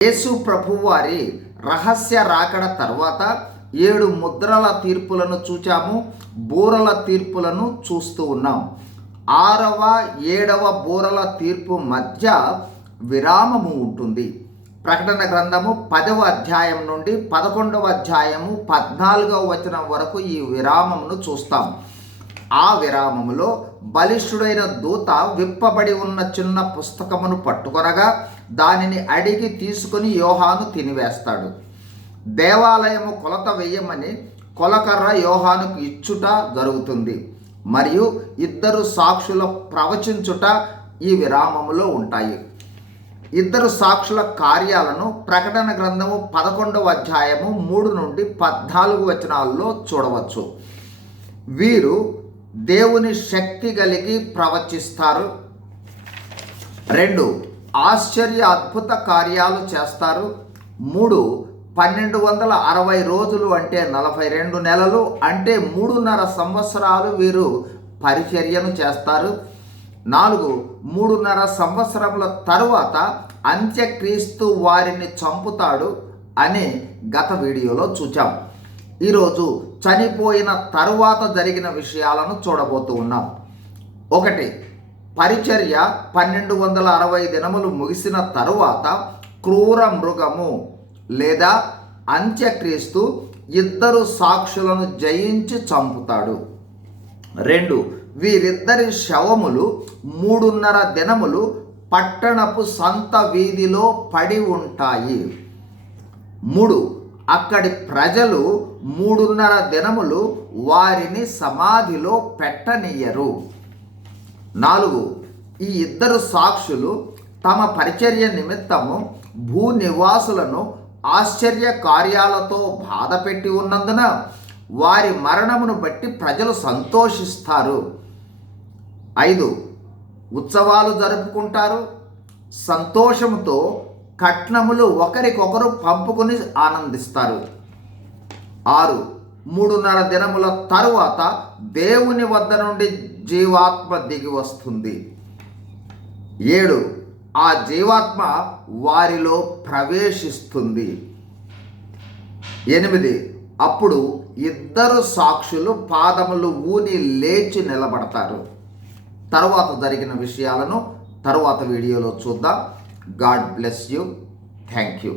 యేసు ప్రభువారి రహస్య రాకడ తర్వాత 7 ముద్రల తీర్పులను చూచాము, బూరల తీర్పులను చూస్తూ ఉన్నాం. 6వ 7వ బూరల తీర్పు మధ్య విరామము ఉంటుంది. ప్రకటన గ్రంథము 10వ అధ్యాయం నుండి 11వ అధ్యాయము 14వ వచనం వరకు ఈ విరామమును చూస్తాం. ఆ విరామములో బలిష్ఠుడైన దూత విప్పబడి ఉన్న చిన్న పుస్తకమును పట్టుకొనగా దానిని అడిగి తీసుకుని యోహాను తినివేస్తాడు. దేవాలయము కొలత వేయమని కొలకర్ర యోహానుకు ఇచ్చుట జరుగుతుంది. మరియు 2 సాక్షుల ప్రవచించుట ఈ విరామములో ఉంటాయి. 2 సాక్షుల కార్యాలను ప్రకటన గ్రంథము 11వ అధ్యాయము 3 నుండి 14 వచనాల్లో చూడవచ్చు. వీరు దేవుని శక్తి కలిగి ప్రవచిస్తారు. 2 ఆశ్చర్య అద్భుత కార్యాలు చేస్తారు. 3 1260 రోజులు అంటే 42 నెలలు అంటే 3.5 సంవత్సరాలు వీరు పరిచర్యను చేస్తారు. 4 3.5 సంవత్సరముల తరువాత అంత్యక్రీస్తు వారిని చంపుతాడు అని గత వీడియోలో చూచాం. ఈరోజు చనిపోయిన తరువాత జరిగిన విషయాలను చూడబోతూ ఉన్నాం. 1 పరిచర్య 1260 దినములు ముగిసిన తరువాత క్రూర మృగము లేదా అంత్యక్రీస్తు 2 సాక్షులను జయించి చంపుతాడు. 2 వీరిద్దరి శవములు 3.5 దినములు పట్టణపు సంత వీధిలో పడి ఉంటాయి. 3 అక్కడి ప్రజలు 3.5 దినములు వారిని సమాధిలో పెట్టనియ్యరు. 4 ఈ 2 సాక్షులు తమ పరిచర్య నిమిత్తము భూనివాసులను ఆశ్చర్య కార్యాలతో బాధపెట్టి ఉన్నందున వారి మరణమును బట్టి ప్రజలు సంతోషిస్తారు. 5 ఉత్సవాలు జరుపుకుంటారు. సంతోషముతో కట్నములు ఒకరికొకరు పంపుకొని ఆనందిస్తారు. 6 3.5 దినముల తరువాత దేవుని వద్ద నుండి జీవాత్మ దిగి వస్తుంది. 7 ఆ జీవాత్మ వారిలో ప్రవేశిస్తుంది. 8 అప్పుడు 2 సాక్షులు పాదములు ఊని లేచి నిలబడతారు. తరువాత జరిగిన విషయాలను తరువాత వీడియోలో చూద్దాం. God bless you. Thank you.